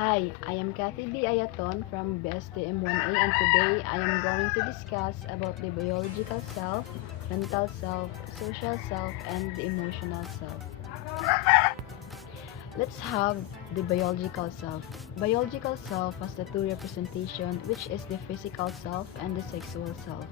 Hi, I am Kathy B. Ayaton from BSTM1A, and today I am going to discuss about the biological self, mental self, social self, and the emotional self. Let's have the biological self. Biological self has the two representation, which is the physical self and the sexual self.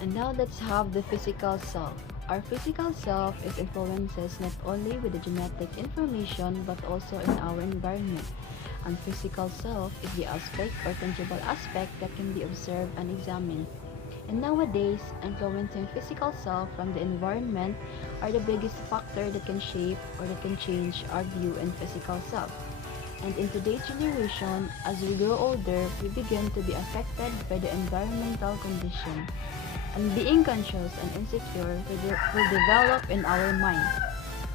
And now let's have the physical self. Our physical self is influences not only with the genetic information but also in our environment. And physical self is the aspect or tangible aspect that can be observed and examined. And nowadays, influencing physical self from the environment are the biggest factor that can shape or that can change our view in physical self. And in today's generation, as we grow older, we begin to be affected by the environmental condition. And being conscious and insecure will develop in our mind.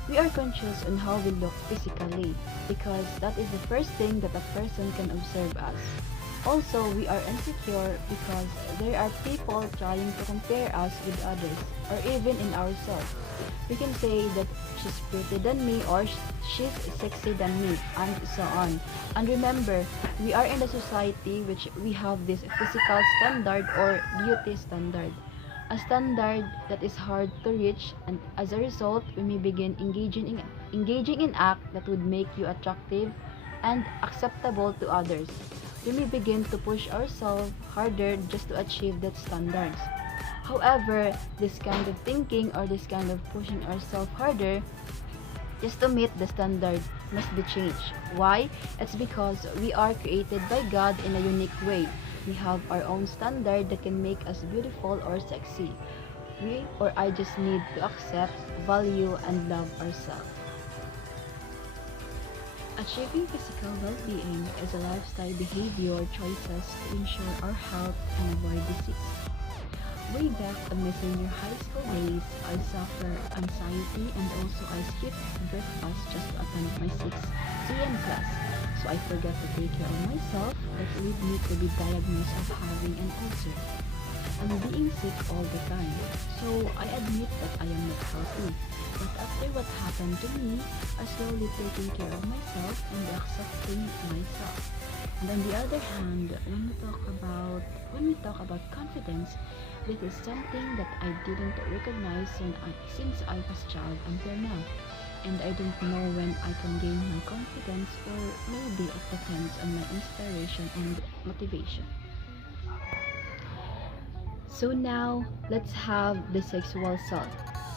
We are conscious on how we look physically because that is the first thing that a person can observe us. Also, we are insecure because there are people trying to compare us with others or even in ourselves. We can say that she's prettier than me or she's sexy than me and so on. And remember, we are in a society which we have this physical standard or beauty standard. A standard that is hard to reach, and as a result, we may begin engaging in act that would make you attractive and acceptable to others. We may begin to push ourselves harder just to achieve that standards. However, this kind of thinking or this kind of pushing ourselves harder just to meet the standard must be changed. Why? It's because we are created by God in a unique way. We have our own standard that can make us beautiful or sexy. We or I just need to accept, value, and love ourselves. Achieving physical well-being is a lifestyle behavior choices to ensure our health and avoid disease. Way back in my senior high school days, I suffered anxiety and also I skipped breakfast just to attend my 6 a.m. class. So I forgot to take care of myself that led me to be diagnosed of having an ulcer and being sick all the time. So I admit that I am not healthy. But after what happened to me, I slowly taking care of myself and accepting myself. And on the other hand, when we talk about confidence, this is something that I didn't recognize since I was child until now. And I don't know when I can gain my confidence or maybe it depends on my inspiration and motivation. So now, let's have the sexual self.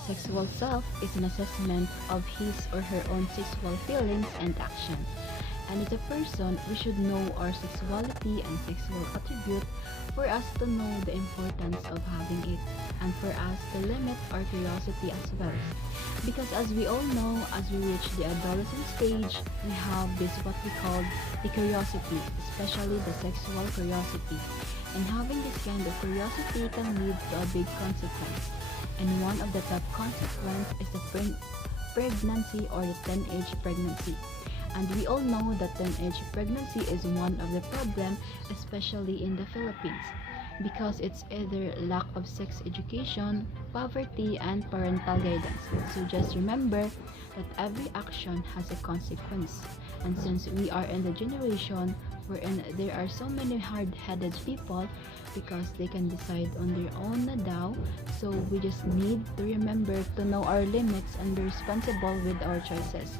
Sexual self is an assessment of his or her own sexual feelings and action. And as a person, we should know our sexuality and sexual attribute for us to know the importance of having it and for us to limit our curiosity as well. Because as we all know, as we reach the adolescent stage, we have this what we call the curiosity, especially the sexual curiosity. And having this kind of curiosity can lead to a big consequence. And one of the top consequences is the pregnancy or the teenage pregnancy. And we all know that teenage pregnancy is one of the problems, especially in the Philippines, because it's either lack of sex education, poverty, and parental guidance. So just remember that every action has a consequence. And since we are in the generation wherein there are so many hard-headed people because they can decide on their own na daw, so we just need to remember to know our limits and be responsible with our choices.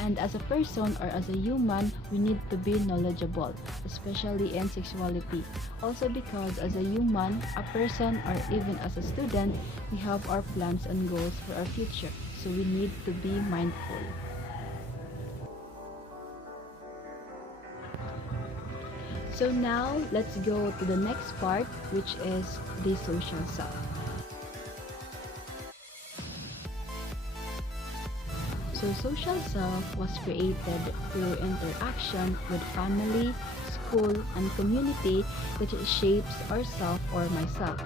And as a person or as a human, we need to be knowledgeable, especially in sexuality. Also because as a human, a person, or even as a student, we have our plans and goals for our future. So we need to be mindful. So now, let's go to the next part, which is the social self. So social self was created through interaction with family, school, and community which shapes ourself or myself.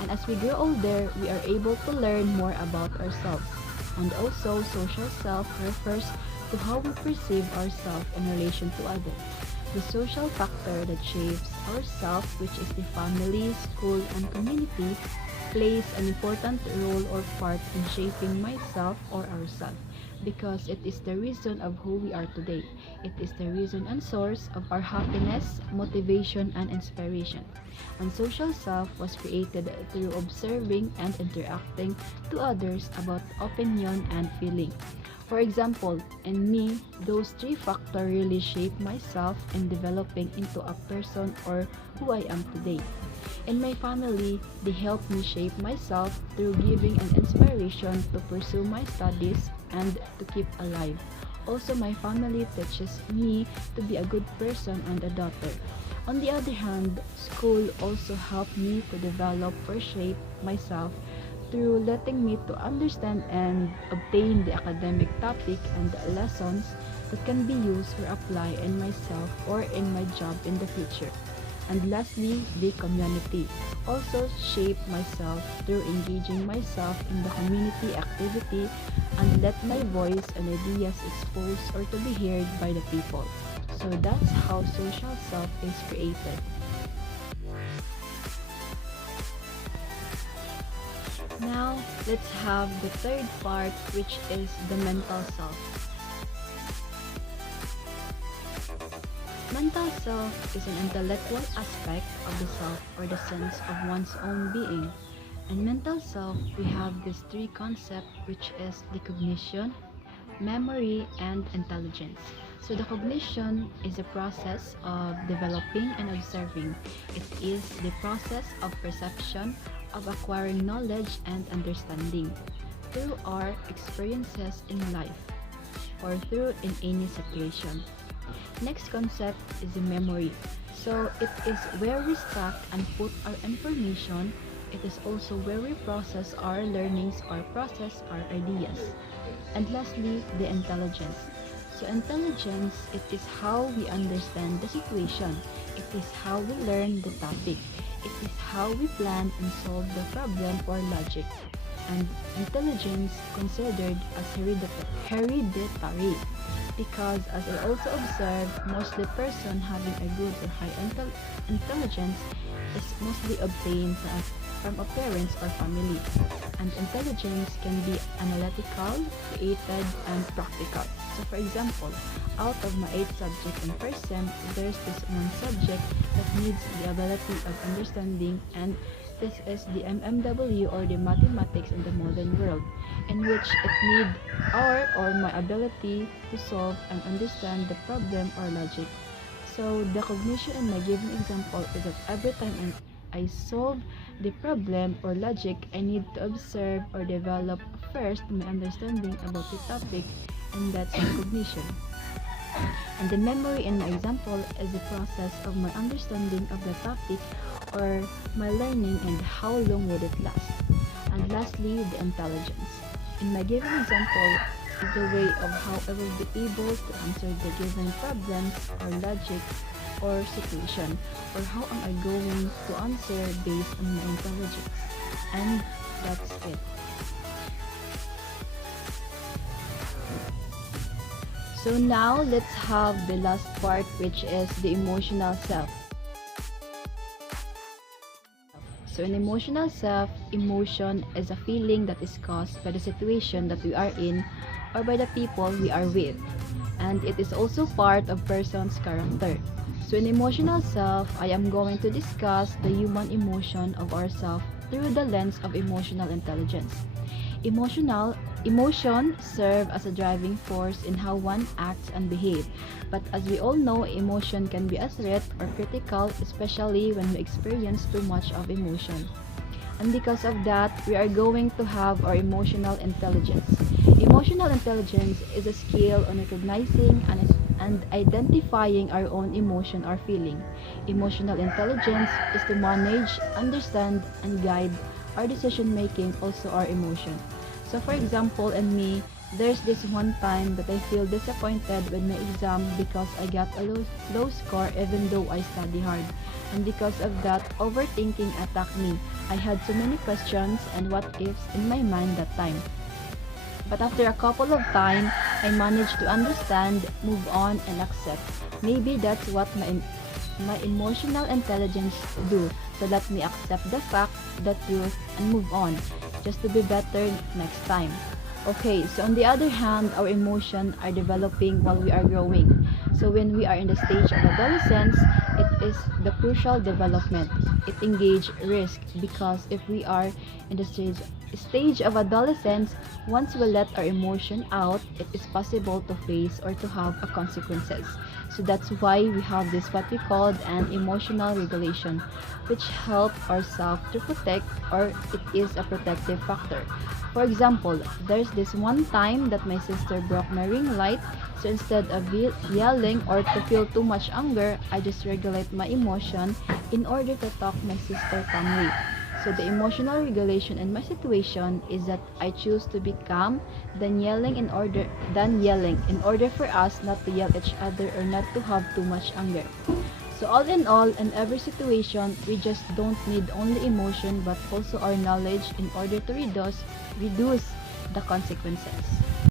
And as we grow older, we are able to learn more about ourselves. And also, social self refers to how we perceive ourselves in relation to others. The social factor that shapes ourselves, which is the family, school, and community, plays an important role or part in shaping myself or ourselves. because it is the reason of who we are today. It is the reason and source of our happiness, motivation, and inspiration. And social self was created through observing and interacting to others about opinion and feeling. For example, in me, those three factors really shape myself in developing into a person or who I am today. In my family, they help me shape myself through giving an inspiration to pursue my studies and to keep alive. Also, my family teaches me to be a good person and a daughter. On the other hand, school also helped me to develop or shape myself through letting me to understand and obtain the academic topic and the lessons that can be used or apply in myself or in my job in the future. And lastly, the community also shaped myself through engaging myself in the community activity and let my voice and ideas exposed or to be heard by the people. So that's how social self is created. Now, let's have the third part, which is the mental self. Mental self is an intellectual aspect of the self or the sense of one's own being. In mental self, we have these three concepts, which is the cognition, memory, and intelligence. So the cognition is a process of developing and observing. It is the process of perception, of acquiring knowledge and understanding through our experiences in life or through in any situation. Next concept is the memory. So it is where we stack and put our information. It is also where we process our learnings or process our ideas. And lastly, the intelligence. So intelligence, it is how we understand the situation. It is how we learn the topic. It is how we plan and solve the problem or logic. And intelligence considered as hereditary because as I also observed, mostly person having a good or high intelligence is mostly obtained from a parents or family. And intelligence can be analytical, creative, and practical. So for example, out of my 8 subjects in first sem, there's this one subject that needs the ability of understanding, and this is the MMW or the mathematics in the modern world, in which it need our or my ability to solve and understand the problem or logic. So the cognition in my given example is that every time I solve the problem or logic, I need to observe or develop first my understanding about the topic, and that's my cognition. And the memory in my example is the process of my understanding of the topic or my learning and how long would it last. And lastly, the intelligence. In my given example is the way of how I will be able to answer the given problems or logic or situation, or how am I going to answer based on my intelligence. And that's it. So now let's have the last part, which is the emotional self. So in emotional self, emotion is a feeling that is caused by the situation that we are in or by the people we are with. And it is also part of person's character. So in emotional self, I am going to discuss the human emotion of ourself through the lens of emotional intelligence. Emotion serve as a driving force in how one acts and behave. But as we all know, emotion can be a threat or critical, especially when we experience too much of emotion. And because of that, we are going to have our emotional intelligence. Emotional intelligence is a skill on recognizing and identifying our own emotion or feeling. Emotional intelligence is to manage, understand, and guide our decision making, also our emotion. So for example, in me, there's this one time that I feel disappointed with my exam because I got a low score even though I study hard. And because of that, overthinking attacked me. I had so many questions and what ifs in my mind that time. But after a couple of time, I managed to understand, move on, and accept. Maybe that's what my emotional intelligence do. So let me accept the fact, the truth, and move on, just to be better next time. Okay, so on the other hand, our emotions are developing while we are growing. So when we are in the stage of adolescence, it is the crucial development. It engage risk because if we are in the stage of adolescence, once we let our emotion out, it is possible to face or to have a consequences. So that's why we have this what we call an emotional regulation, which help ourselves to protect, or it is a protective factor. For example, there's this one time that my sister broke my ring light, so instead of yelling or to feel too much anger, I just regulate my emotion in order to talk my sister calmly. So the emotional regulation in my situation is that I choose to be calm than yelling in order for us not to yell at each other or not to have too much anger. So all in every situation, we just don't need only emotion but also our knowledge in order to reduce the consequences.